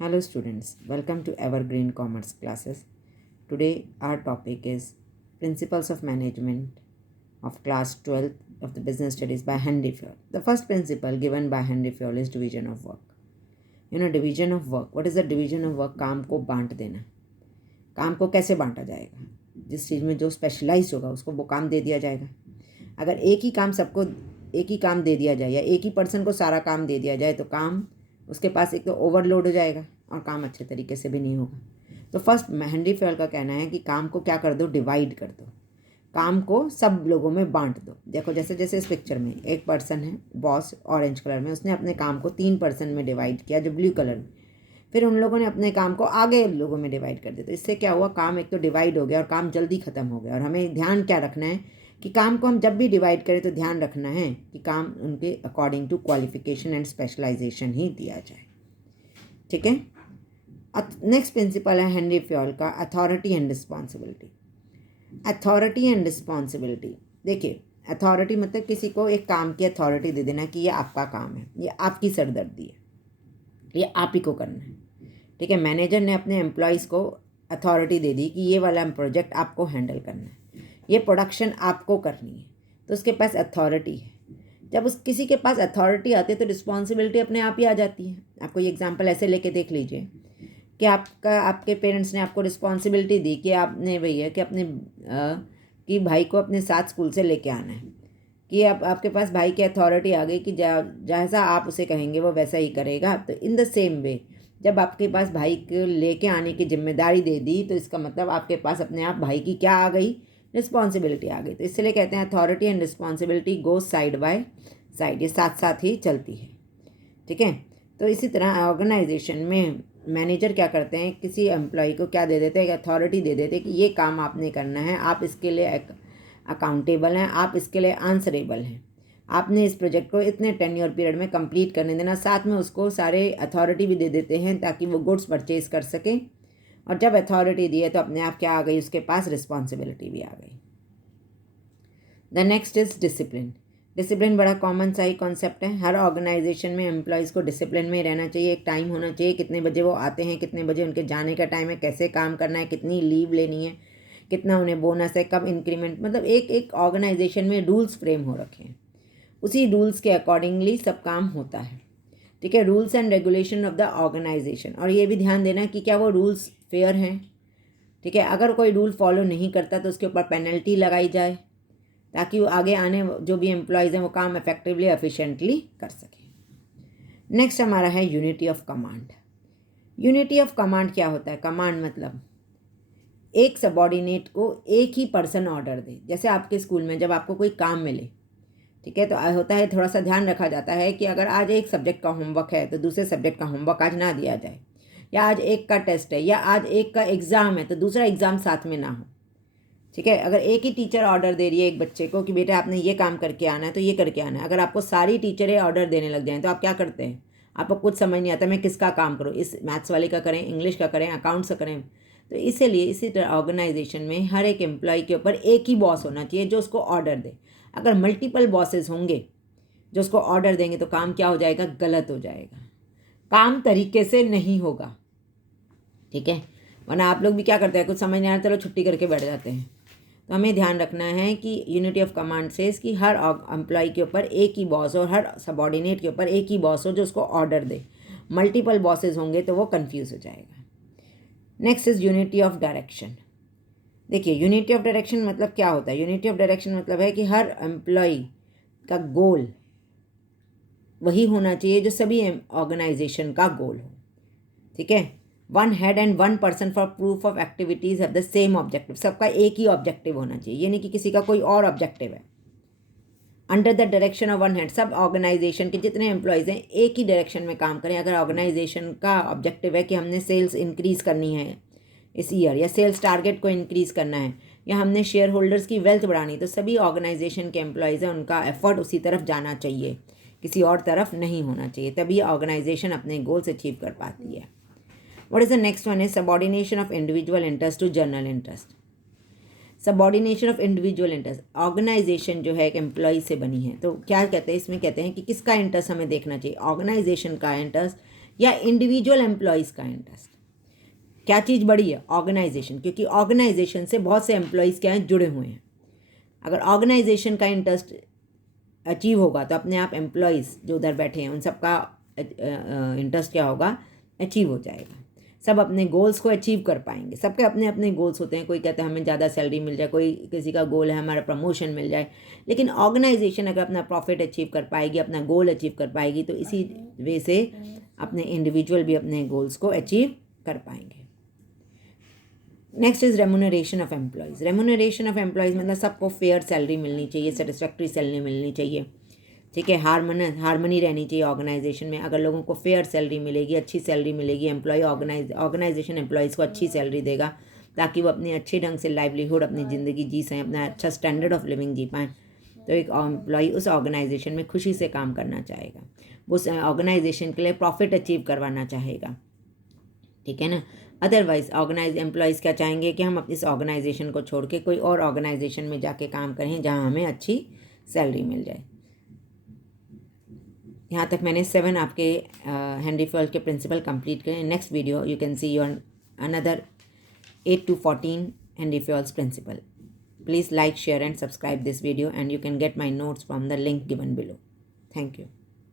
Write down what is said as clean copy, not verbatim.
Hello students, welcome to Evergreen Commerce classes. Today our topic is Principles of Management of class 12th of the Business Studies by Henry Fayol. The first principle given by Henry Fayol is division of work. Division of work. What is the division of work? काम को बांट देना. काम को कैसे बांटा जाएगा? जिस चीज़ में जो स्पेशलाइज होगा उसको वो काम दे दिया जाएगा. अगर एक ही काम सबको एक ही काम दे दिया जाए या एक ही पर्सन को सारा काम दे दिया जाए तो काम उसके पास एक तो ओवरलोड हो जाएगा और काम अच्छे तरीके से भी नहीं होगा. तो फर्स्ट हेनरी फेयल का कहना है कि काम को क्या कर दो, डिवाइड कर दो. काम को सब लोगों में बांट दो. देखो जैसे जैसे इस पिक्चर में एक पर्सन है बॉस ऑरेंज कलर में, उसने अपने काम को 3 पर्सन में डिवाइड किया जो ब्लू कलर में. फिर उन लोगों ने अपने काम को आगे लोगों में डिवाइड कर दिया. तो इससे क्या हुआ, काम एक तो डिवाइड हो गया और काम जल्दी ख़त्म हो गया. और हमें ध्यान क्या रखना है कि काम को हम जब भी डिवाइड करें तो ध्यान रखना है कि काम उनके according to qualification and specialisation ही दिया जाए. ठीक है. नेक्स्ट प्रिंसिपल है हेनरी फेयल का, authority and responsibility. Authority and responsibility. देखिए, अथॉरिटी मतलब किसी को एक काम की अथॉरिटी दे देना कि ये आपका काम है, ये आपकी सरदर्दी है, ये आप ही को करना है. ठीक है. मैनेजर ने अपने एम्प्लॉयज़ को अथॉरिटी दे दी कि ये वाला प्रोजेक्ट आपको हैंडल करना है, ये प्रोडक्शन आपको करनी है, तो उसके पास अथॉरिटी है. जब उस किसी के पास अथॉरिटी आती है तो रिस्पॉन्सिबिलिटी अपने आप ही आ जाती है. आपको ये एग्जांपल ऐसे लेके देख लीजिए कि आपके पेरेंट्स ने आपको रिस्पॉन्सिबिलिटी दी कि आपने भैया कि अपने कि भाई को अपने साथ स्कूल से लेके आना है, कि अब आपके पास भाई की अथॉरिटी आ गई कि जैसा आप उसे कहेंगे वो वैसा ही करेगा. तो इन द सेम वे जब आपके पास भाई को लेके आने की जिम्मेदारी दे दी तो इसका मतलब आपके पास अपने आप भाई की क्या आ गई, रिस्पॉन्सिबिलिटी आ गई. तो इसलिए कहते हैं authority and responsibility go side by side, ये साथ साथ ही चलती है. ठीक है. तो इसी तरह ऑर्गेनाइजेशन में मैनेजर क्या करते हैं, किसी एम्प्लॉय को क्या दे देते हैं, एक अथॉरिटी दे देते हैं कि ये काम आपने करना है, आप इसके लिए अकाउंटेबल हैं, आप इसके लिए आंसरेबल हैं, आपने इस प्रोजेक्ट को इतने टेन्योर पीरियड में कंप्लीट करने देना. साथ में उसको सारे अथॉरिटी भी दे देते हैं ताकि वो गुड्स परचेज कर सके. और जब अथॉरिटी दी है तो अपने आप क्या आ गई, उसके पास रिस्पॉन्सिबिलिटी भी आ गई. The next is discipline. Discipline बड़ा कॉमन सा ही कॉन्सेप्ट है. हर ऑर्गेनाइजेशन में एम्प्लॉयज़ को डिसिप्लिन में रहना चाहिए. एक टाइम होना चाहिए, कितने बजे वो आते हैं, कितने बजे उनके जाने का टाइम है, कैसे काम करना है, कितनी लीव लेनी है, कितना उन्हें बोनस है, कब इंक्रीमेंट, मतलब एक एक ऑर्गेनाइजेशन में रूल्स फ्रेम हो रखे हैं. उसी रूल्स के अकॉर्डिंगली सब काम होता है. ठीक है. Rules and regulation of the organisation. और ये भी ध्यान देना कि क्या वो रूल्स फेयर हैं. ठीक है. अगर कोई रूल फॉलो नहीं करता तो उसके ऊपर पेनल्टी लगाई जाए ताकि वो आगे आने जो भी एम्प्लॉयज़ हैं वो काम इफेक्टिवली एफिशिएंटली कर सकें. नेक्स्ट हमारा है unity of command. Unity of command क्या होता है? कमांड मतलब एक सबॉर्डिनेट को एक ही पर्सन ऑर्डर दे. जैसे आपके स्कूल में जब आपको कोई काम मिले, ठीक है, तो होता है थोड़ा सा ध्यान रखा जाता है कि अगर आज एक सब्जेक्ट का होमवर्क है तो दूसरे सब्जेक्ट का होमवर्क आज ना दिया जाए, या आज एक का टेस्ट है या आज एक का एग्ज़ाम है तो दूसरा एग्ज़ाम साथ में ना हो. ठीक है. अगर एक ही टीचर ऑर्डर दे रही है एक बच्चे को कि बेटा आपने ये काम करके आना है तो ये करके आना है, अगर आपको सारी टीचरें ऑर्डर देने लग जाएँ तो आप क्या करते हैं? आपको कुछ समझ नहीं आता मैं किसका काम करूँ, इस मैथ्स वाले का करें, इंग्लिश का करें, अकाउंट्स का करें. तो इसीलिए इसी तरह ऑर्गेनाइजेशन में हर एक एम्प्लॉय के ऊपर एक ही बॉस होना चाहिए जो उसको ऑर्डर दे. अगर मल्टीपल बॉसेस होंगे जो उसको ऑर्डर देंगे तो काम क्या हो जाएगा, गलत हो जाएगा, काम तरीके से नहीं होगा. ठीक है. वरना आप लोग भी क्या करते हैं, कुछ समझ नहीं आ रहा चलो छुट्टी करके बैठ जाते हैं. तो हमें ध्यान रखना है कि यूनिटी ऑफ कमांड से कि हर एम्प्लॉय के ऊपर एक ही बॉस और हर सबॉर्डिनेट के ऊपर एक ही बॉस हो जो उसको ऑर्डर दे. मल्टीपल बॉसेस होंगे तो वो कंफ्यूज हो जाएगा. Next is unity of direction. देखिए, यूनिटी ऑफ डायरेक्शन मतलब क्या होता है? यूनिटी ऑफ डायरेक्शन मतलब है कि हर एम्प्लॉय का गोल वही होना चाहिए जो सभी ऑर्गेनाइजेशन का गोल हो. ठीक है. One head and one person for proof of activities have the same objective. सबका एक ही ऑब्जेक्टिव होना चाहिए, ये नहीं कि किसी का कोई और ऑब्जेक्टिव है. Under the direction of one head, सब ऑर्गेनाइजेशन के जितने एम्प्लॉयज़ हैं एक ही डायरेक्शन में काम करें. अगर ऑर्गेनाइजेशन का ऑब्जेक्टिव है कि हमने सेल्स इंक्रीज़ करनी है इस ईयर, या सेल्स टारगेट को इंक्रीज़ करना है, या हमने शेयर होल्डर्स की वेल्थ बढ़ानी, तो सभी ऑर्गेनाइजेशन के एम्प्लॉयज़ हैं उनका एफर्ट उसी तरफ जाना चाहिए, किसी और तरफ नहीं होना चाहिए. तभी ऑर्गेनाइजेशन अपने गोल्स अचीव कर पाती है. What is the next one is subordination of individual interest to general interest. Subordination of individual interest. Organisation जो है एक एम्प्लॉय से बनी है, तो क्या कहते हैं इसमें, कहते हैं कि किसका इंटरेस्ट हमें देखना चाहिए, ऑर्गेनाइजेशन का इंटरेस्ट या इंडिविजुअल एम्प्लॉयज़ का इंटरेस्ट। क्या चीज़ बड़ी है? ऑर्गेनाइजेशन, क्योंकि ऑर्गेनाइजेशन से बहुत से एम्प्लॉयज़ क्या हैं, जुड़े हुए हैं। अगर ऑर्गेनाइजेशन का इंटरेस्ट अचीव होगा तो अपने आप एम्प्लॉयज़ जो उधर बैठे हैं उन सबका इंटरेस्ट क्या होगा, अचीव हो जाएगा। सब अपने गोल्स को अचीव कर पाएंगे। सबके अपने अपने गोल्स होते हैं। कोई कहता है हमें ज़्यादा सैलरी मिल जाए, कोई किसी का गोल है हमारा प्रमोशन मिल जाए। लेकिन ऑर्गेनाइजेशन अगर अपना प्रॉफिट अचीव कर पाएगी, अपना गोल अचीव कर पाएगी, तो इसी वे से अपने इंडिविजुअल भी अपने गोल्स को अचीव कर पाएंगे। Next is remuneration of employees. Remuneration of employees मतलब सबको फेयर सैलरी मिलनी चाहिए, सेटिस्फैक्ट्री सैलरी मिलनी चाहिए, ठीक है। हारमनी रहनी चाहिए ऑर्गेनाइजेशन में। अगर लोगों को फेयर सैलरी मिलेगी, अच्छी सैलरी मिलेगी, ऑर्गेनाइजेशन एम्प्लॉयज़ को अच्छी सैलरी देगा ताकि वो अपनी अच्छे ढंग से लाइवलीहुड, अपनी ज़िंदगी जी सकें, अपना अच्छा स्टैंडर्ड ऑफ लिविंग जी पाएँ, तो एक एम्प्लॉय उस ऑर्गेनाइजेशन में खुशी से काम करना चाहेगा, वो उस ऑर्गेनाइजेशन के लिए प्रॉफिट अचीव करवाना चाहेगा, ठीक है ना। अदरवाइज एम्प्लॉयज़ क्या चाहेंगे कि हम इस ऑर्गेनाइजेशन को छोड़ के कोई और ऑर्गेनाइजेशन में जाके काम करें जहाँ हमें अच्छी सैलरी मिल जाए। यहाँ तक मैंने 7 आपके हेनरी फॉल्ड के प्रिंसिपल कंप्लीट करें। Next video you can see your another 8 to 14 Henry Fayol's principle. Please like, share and subscribe this video, and you can get my notes from the link given below. Thank you.